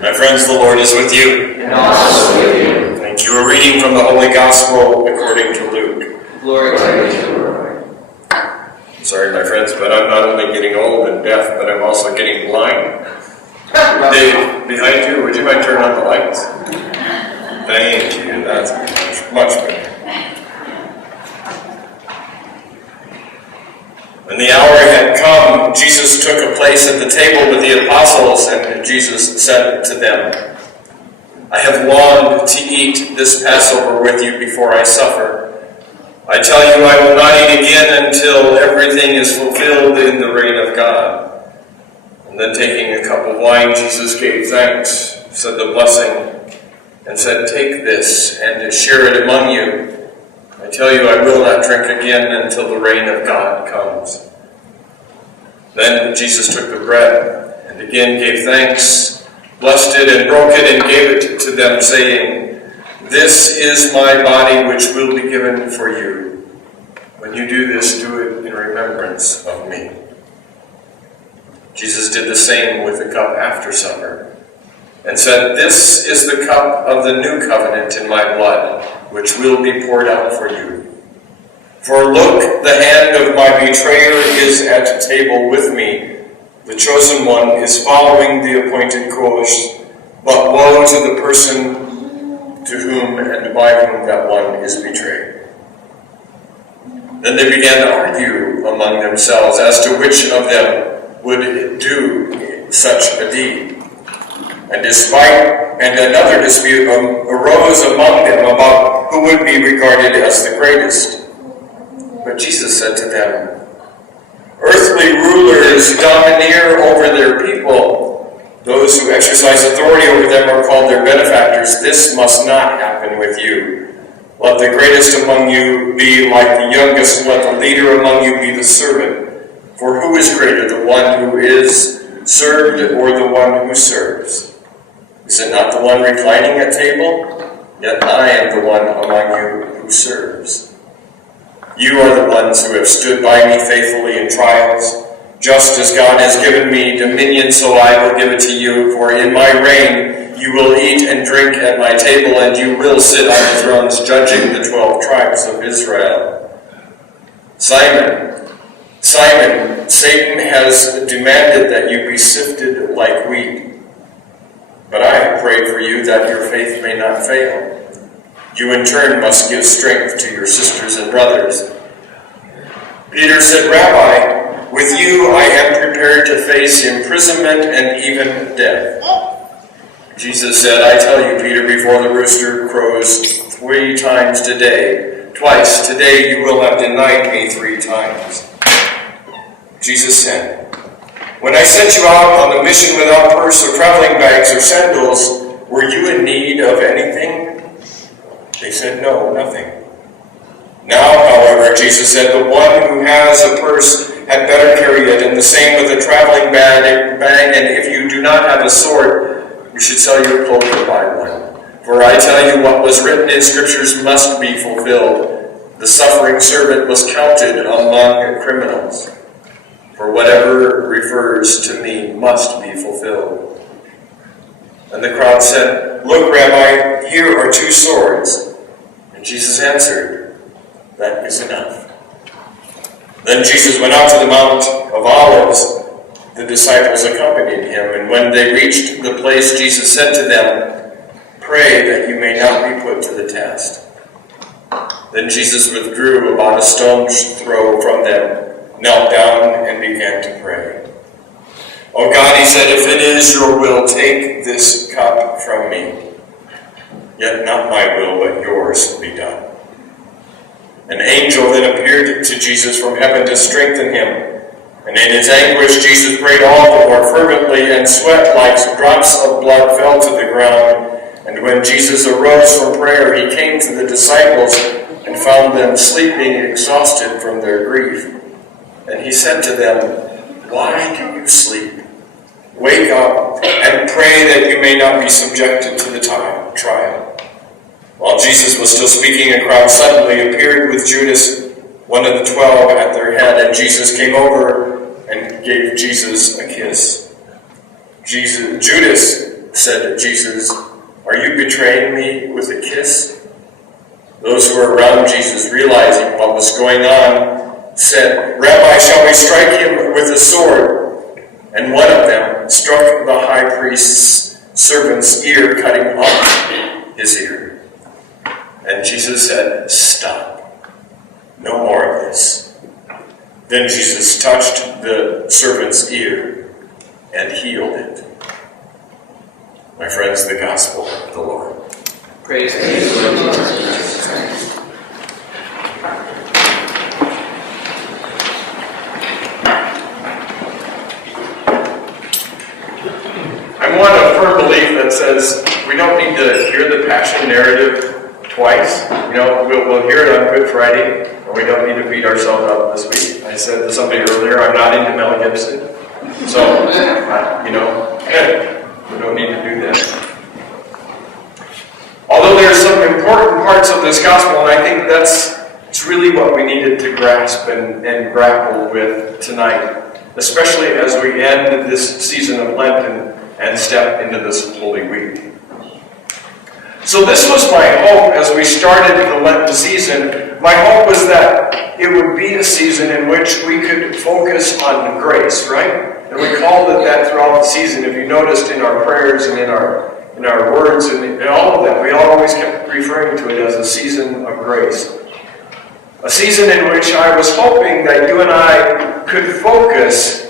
My friends, the Lord is with you. And also with you. Thank you. A reading from the Holy Gospel according to Luke. Glory to you, Lord. Sorry, my friends, but I'm not only getting old and deaf, but I'm also getting blind. Dave, behind you, would you mind turning on the lights? Thank you. That's much better. When the hour had come, Jesus took a place at the table with the apostles, and Jesus said to them, I have longed to eat this Passover with you before I suffer. I tell you, I will not eat again until everything is fulfilled in the reign of God. And then taking a cup of wine, Jesus gave thanks, said the blessing, and said, Take this and share it among you. I tell you, I will not drink again until the reign of God comes. Then Jesus took the bread and again gave thanks, blessed it and broke it and gave it to them, saying, This is my body which will be given for you. When you do this, do it in remembrance of me. Jesus did the same with the cup after supper, and said, This is the cup of the new covenant in my blood, which will be poured out for you. For look, the hand of my betrayer is at table with me. The chosen one is following the appointed course, but woe to the person to whom and by whom that one is betrayed. Then they began to argue among themselves as to which of them would do such a deed. And another dispute arose among them about who would be regarded as the greatest. But Jesus said to them, Earthly rulers domineer over their people. Those who exercise authority over them are called their benefactors. This must not happen with you. Let the greatest among you be like the youngest, and let the leader among you be the servant. For who is greater, the one who is served or the one who serves? Is it not the one reclining at table? Yet I am the one among you who serves. You are the ones who have stood by me faithfully in trials. Just as God has given me dominion, so I will give it to you. For in my reign you will eat and drink at my table, and you will sit on the thrones judging the 12 tribes of Israel. Simon, Simon, Satan has demanded that you be sifted like wheat. But I have prayed for you that your faith may not fail. You in turn must give strength to your sisters and brothers. Peter said, Rabbi, with you I am prepared to face imprisonment and even death. Jesus said, I tell you, Peter, before the rooster crows 3 times today, twice today you will have denied me 3 times. Jesus said, When I sent you out on a mission without purse or traveling bags or sandals, were you in need of anything? They said, No, nothing. Now, however, Jesus said, the one who has a purse had better carry it, and the same with a traveling bag, and if you do not have a sword, you should sell your cloak and buy one. For I tell you, what was written in Scriptures must be fulfilled. The suffering servant was counted among criminals. For whatever refers to me must be fulfilled. And the crowd said, Look, Rabbi, here are 2 swords. And Jesus answered, That is enough. Then Jesus went out to the Mount of Olives. The disciples accompanied him, and when they reached the place, Jesus said to them, Pray that you may not be put to the test. Then Jesus withdrew about a stone's throw from them, knelt down, and began to pray. O God, he said, if it is your will, take this cup from me. Yet not my will, but yours be done. An angel then appeared to Jesus from heaven to strengthen him. And in his anguish, Jesus prayed all the more fervently, and sweat like drops of blood fell to the ground. And when Jesus arose from prayer, he came to the disciples and found them sleeping, exhausted from their grief. And he said to them, Why do you sleep? Wake up and pray that you may not be subjected to the trial. While Jesus was still speaking, a crowd suddenly appeared with Judas, one of the 12, at their head, and Jesus came over and gave Jesus a kiss. Judas said to Jesus, "Are you betraying me with a kiss?" Those who were around Jesus, realizing what was going on, said, "Rabbi, shall we strike him with a sword?" And one of them struck the high priest's servant's ear, cutting off his ear. And Jesus said, "Stop. No more of this." Then Jesus touched the servant's ear and healed it. My friends, the gospel of the Lord. Praise to you, Lord Jesus Christ. I'm one of firm belief that says we don't need to hear the Passion narrative twice. We'll hear it on Good Friday, and we don't need to beat ourselves up this week. I said to somebody earlier, I'm not into Mel Gibson. So, we don't need to do that. Although there's some important parts of this gospel, and I think it's really what we needed to grasp and grapple with tonight, especially as we end this season of Lent and step into this Holy Week. So this was my hope as we started the Lenten season. My hope was that it would be a season in which we could focus on grace, right? And we called it that throughout the season. If you noticed in our prayers and in our words and in all of that, we always kept referring to it as a season of grace. A season in which I was hoping that you and I could focus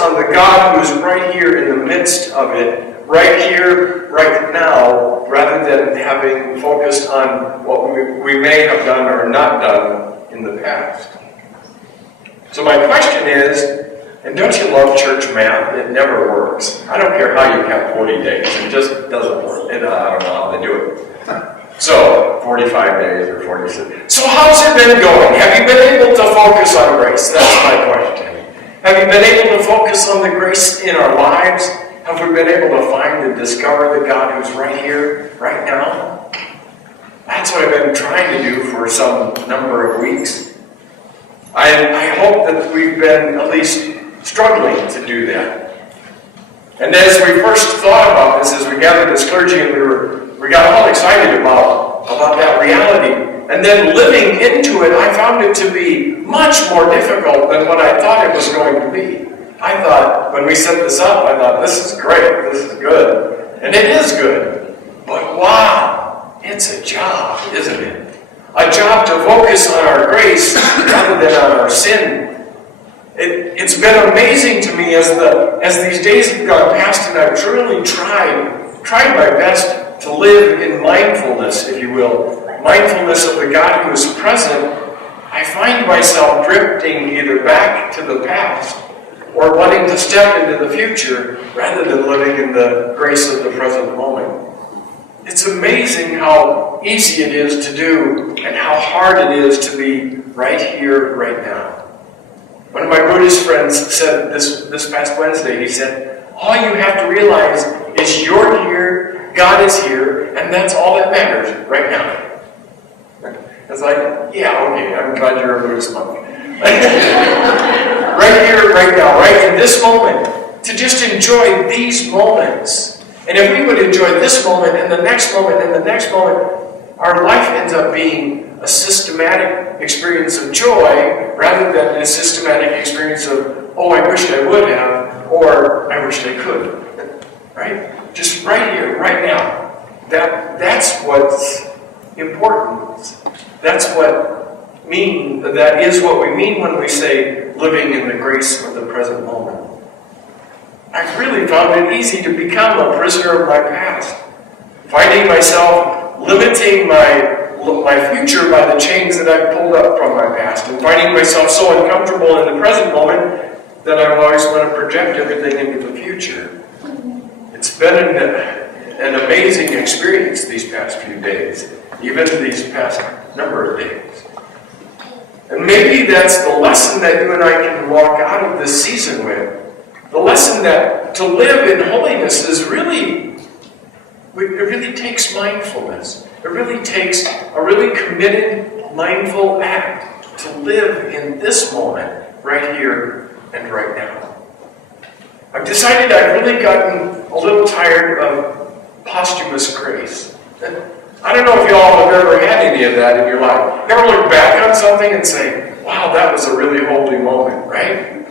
on the God who is right here in the midst of it, right here, right now, rather than having focused on what we may have done or not done in the past. So my question is, and don't you love church math? It never works. I don't care how you count 40 days. It just doesn't work. And I don't know how they do it. So, 45 days or 46. So how's it been going? Have you been able to focus on grace? That's my question. Have you been able to focus on the grace in our lives? Have we been able to find and discover the God who's right here, right now? That's what I've been trying to do for some number of weeks. I hope that we've been at least struggling to do that. And as we first thought about this, as we gathered as clergy, and we got all excited about that reality, and then living into it, I found it to be much more difficult than what I thought it was going to be. I thought, when we set this up, I thought, this is great, this is good. And it is good. But wow, it's a job, isn't it? A job to focus on our grace rather than on our sin. It's been amazing to me as these days have gone past, and I've truly tried my best to live in mindfulness, if you will. Mindfulness of the God who is present. I find myself drifting either back to the past or wanting to step into the future rather than living in the grace of the present moment. It's amazing how easy it is to do and how hard it is to be right here, right now. One of my Buddhist friends said this past Wednesday, he said, all you have to realize is you're here, God is here, and that's all that matters right now. I was like, yeah, okay, I'm glad you're a Buddhist monk. Right here, right now, right in this moment, to just enjoy these moments. And if we would enjoy this moment and the next moment and the next moment, our life ends up being a systematic experience of joy rather than a systematic experience of, oh, I wished I would have, or I wished I could. Right? Just right here, right now. That's what's important. That is what we mean when we say living in the grace of the present moment. I've really found it easy to become a prisoner of my past, finding myself limiting my future by the chains that I've pulled up from my past, and finding myself so uncomfortable in the present moment that I always want to project everything into the future. It's been an amazing experience these past few days, even these past number of days. And maybe that's the lesson that you and I can walk out of this season with. The lesson that to live in holiness is it really takes mindfulness. It really takes a really committed, mindful act to live in this moment, right here and right now. I've decided I've really gotten a little tired of posthumous grace. I don't know if y'all have ever had any of that in your life. You ever look back on something and say, wow, that was a really holy moment, right?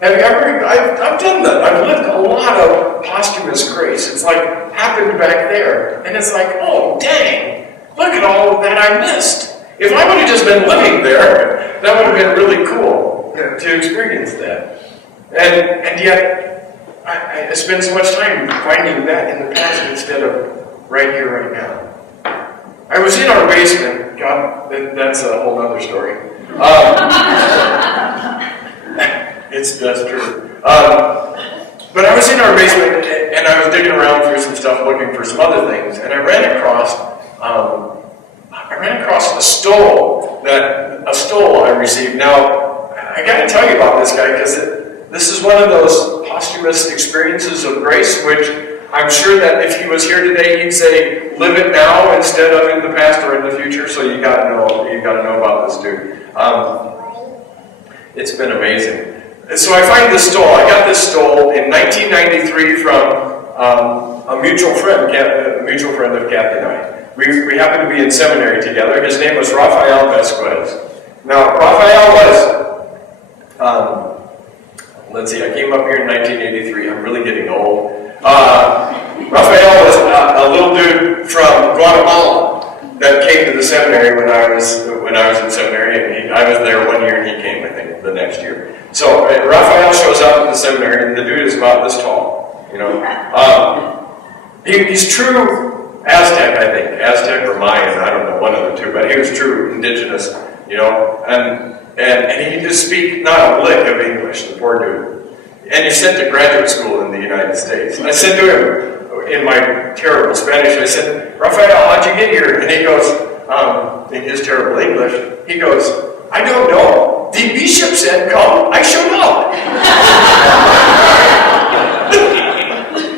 Have you ever, I've done that. I've lived a lot of posthumous grace. It's like happened back there. And it's like, oh, dang, look at all of that I missed. If I would have just been living there, that would have been really cool to experience that. And yet, I spend so much time finding that in the past instead of right here, right now. I was in our basement. God, that's a whole other story. That's true. But I was in our basement, and I was digging around through some stuff, looking for some other things, and I ran across a stole I received. Now, I got to tell you about this guy because this is one of those posthumous experiences of grace, which I'm sure that if he was here today, he'd say, "Live it now instead of in the past or in the future." So you got to know about this dude. It's been amazing. And so I find this stole. I got this stole in 1993 from a mutual friend of Kathy and I. We happened to be in seminary together. His name was Rafael Vasquez. Now, Rafael was, let's see, I came up here in 1983. I'm really getting old. Rafael was a little dude from Guatemala that came to the seminary when I was in seminary, and I was there 1 year, and he came, I think, the next year. So Rafael shows up at the seminary, and the dude is about this tall. You know, he's true Aztec, I think, Aztec or Mayan, I don't know, one of the two, but he was true indigenous. You know, and he could speak not a lick of English, the poor dude. And he sent to graduate school in the United States. I said to him, in my terrible Spanish, I said, "Rafael, how'd you get here?" And he goes, in his terrible English, he goes, "I don't know. The bishop said come, I showed up."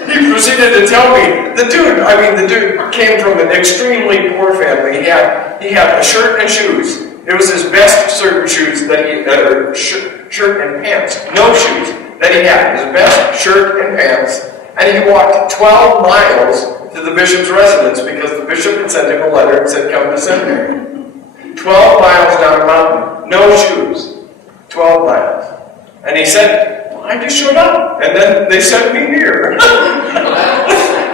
He proceeded to tell me, the dude came from an extremely poor family. He had a shirt and shoes. It was his best shirt and pants, no shoes, that he had. His best shirt and pants. And he walked 12 miles to the bishop's residence because the bishop had sent him a letter and said, "Come to seminary." 12 miles down a mountain, no shoes. 12 miles. And he said, "Well, I just showed up." And then they sent me here.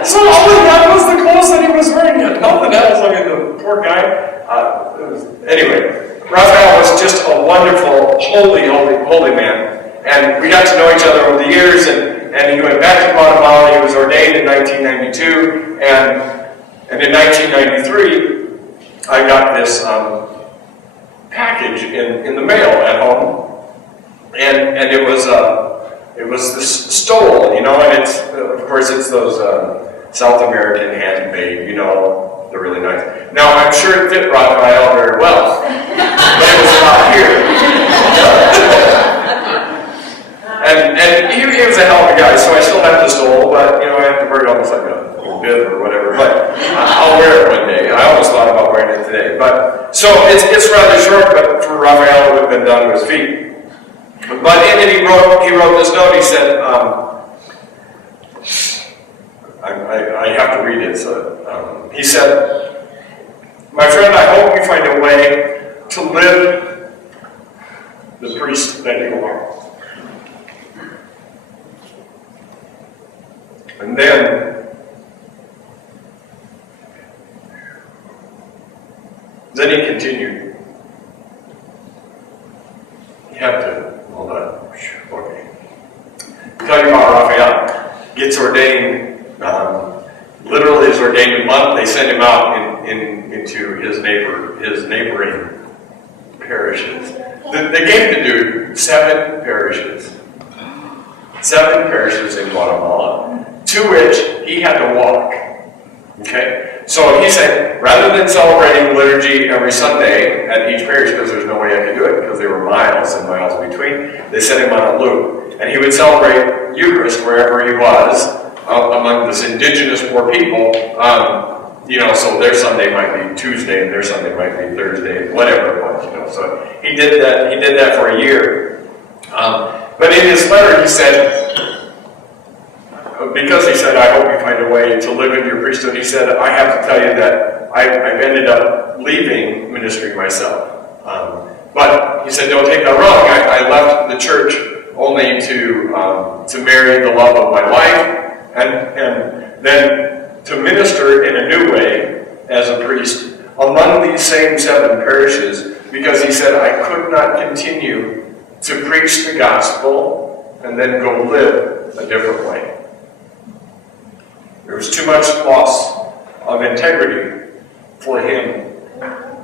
So all he had was the clothes that he was wearing. Nothing else. I mean, the poor guy. Anyway, Raphael was just a wonderful, holy man. And we got to know each other over the years, and he went back to Guatemala. He was ordained in 1992, and in 1993, I got this package in the mail at home, and it was this stole, you know, and it's of course it's those South American handmade, you know, they're really nice. Now I'm sure it fit Raphael very well, but it was not here. And he was a hell of a guy, so I still have the stole, but, you know, I have to wear it almost like a bib or whatever, but I'll wear it one day. I almost thought about wearing it today. But, so it's rather short, but for Raphael it would have been done to his feet. But in it he wrote this note. He said, I have to read it, so he said, "My friend, I hope you find a way to live the priest that you are." And then he continued. You have to, hold on, okay. Tell you about Raphael. Gets ordained, literally is ordained a month. They send him out into his neighboring parishes. They gave the dude 7 parishes. 7 parishes in Guatemala, to which he had to walk. Okay? So he said, rather than celebrating liturgy every Sunday at each parish, because there's no way I could do it, because there were miles and miles between, they sent him on a loop. And he would celebrate Eucharist wherever he was, among this indigenous poor people. You know, so their Sunday might be Tuesday, and their Sunday might be Thursday, whatever it was, you know. So he did that for a year. But in his letter, he said, because he said, I hope you find a way to live in your priesthood, he said, I have to tell you that I've ended up leaving ministry myself. But he said, don't take that wrong. I left the church only to marry the love of my life and then to minister in a new way as a priest among these same 7 parishes, because he said, I could not continue to preach the gospel and then go live a different way. There was too much loss of integrity for him.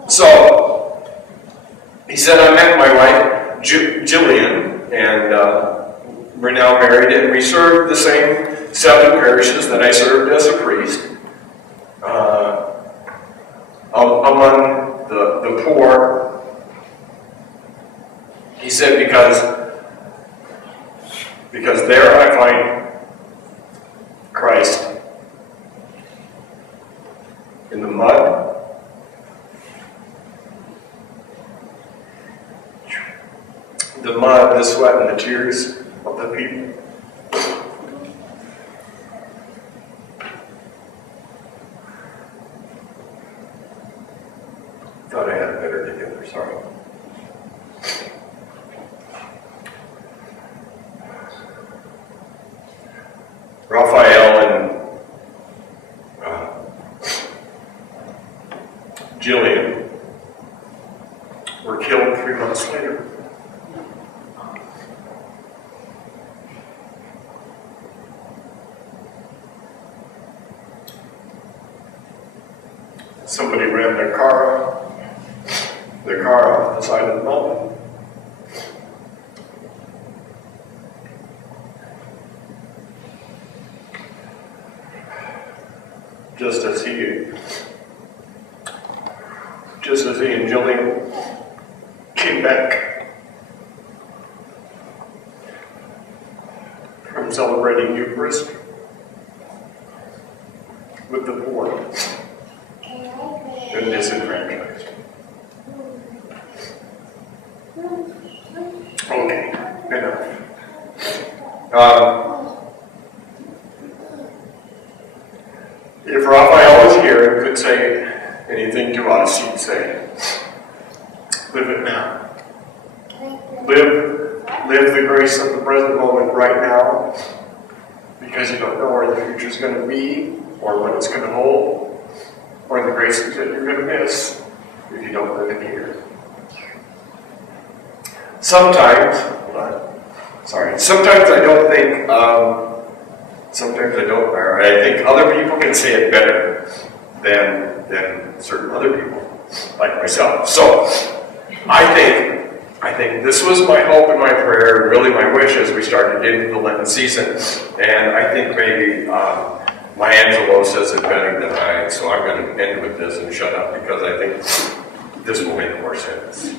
So, he said, I met my wife, Jillian, and we're now married, and we serve the same 7 parishes that I served as a priest, among the poor. He said, because there I find Christ in the mud, the sweat, and the tears of the people. Thought I had it better together, sorry. Raphael and Jillian were killed 3 months later. Somebody ran their car off the side of the mountain. Just as he and Jillian came back from celebrating Eucharist with the poor and disenfranchised. Okay, enough. If Raphael was here and could say anything to us, he'd say, live it now. Live the grace of the present moment right now, because you don't know where the future's going to be, or what it's going to hold, or the graces that you're going to miss if you don't live in here. Sometimes I don't think, or I think other people can say it better than certain other people, like myself. So, I think this was my hope and my prayer, and really my wish as we started into the Lenten season. And I think maybe my Angelo says it better than I, so I'm going to end with this and shut up, because I think this will make more sense.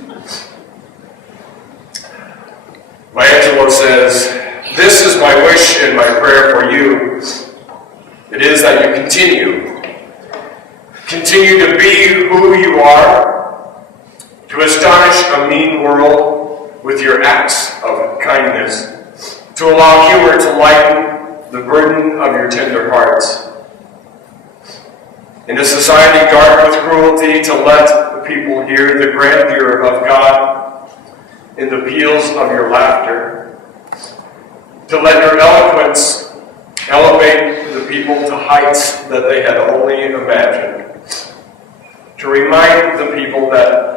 My Angelo says, this is my wish and my prayer for you. It is that you continue to be who you are, to astonish a mean world with your acts of kindness, to allow humor to lighten the burden of your tender hearts. In a society dark with cruelty, to let the people hear the grandeur of God in the peals of your laughter, to let your eloquence elevate the people to heights that they had only imagined, to remind the people that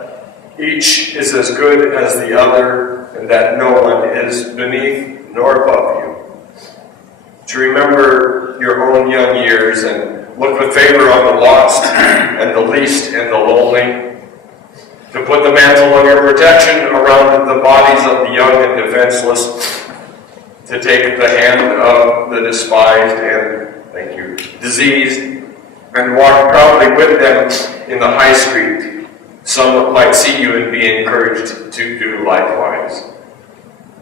each is as good as the other and that no one is beneath nor above you, to remember your own young years and look with favor on the lost and the least and the lonely, to put the mantle of your protection around the bodies of the young and defenseless, to take the hand of the despised and, diseased, and walk proudly with them in the high street. Some might see you and be encouraged to do likewise.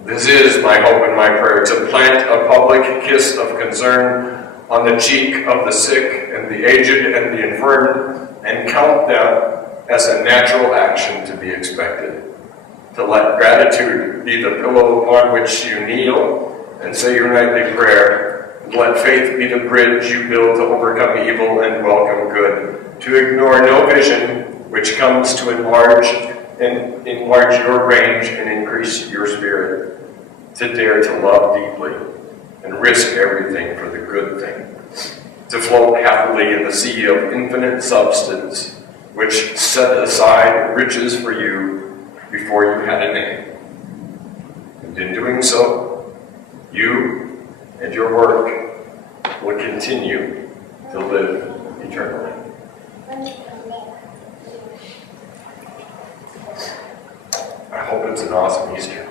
This is my hope and my prayer, to plant a public kiss of concern on the cheek of the sick and the aged and the infirm, and count them as a natural action to be expected. To let gratitude be the pillow upon which you kneel and say your nightly prayer, Let faith be the bridge you build to overcome evil and welcome good, to ignore no vision which comes to enlarge your range and increase your spirit, to dare to love deeply and risk everything for the good thing, to float happily in the sea of infinite substance which set aside riches for you before you had a name. And in doing so, you and your work will continue to live eternally. I hope it's an awesome Easter.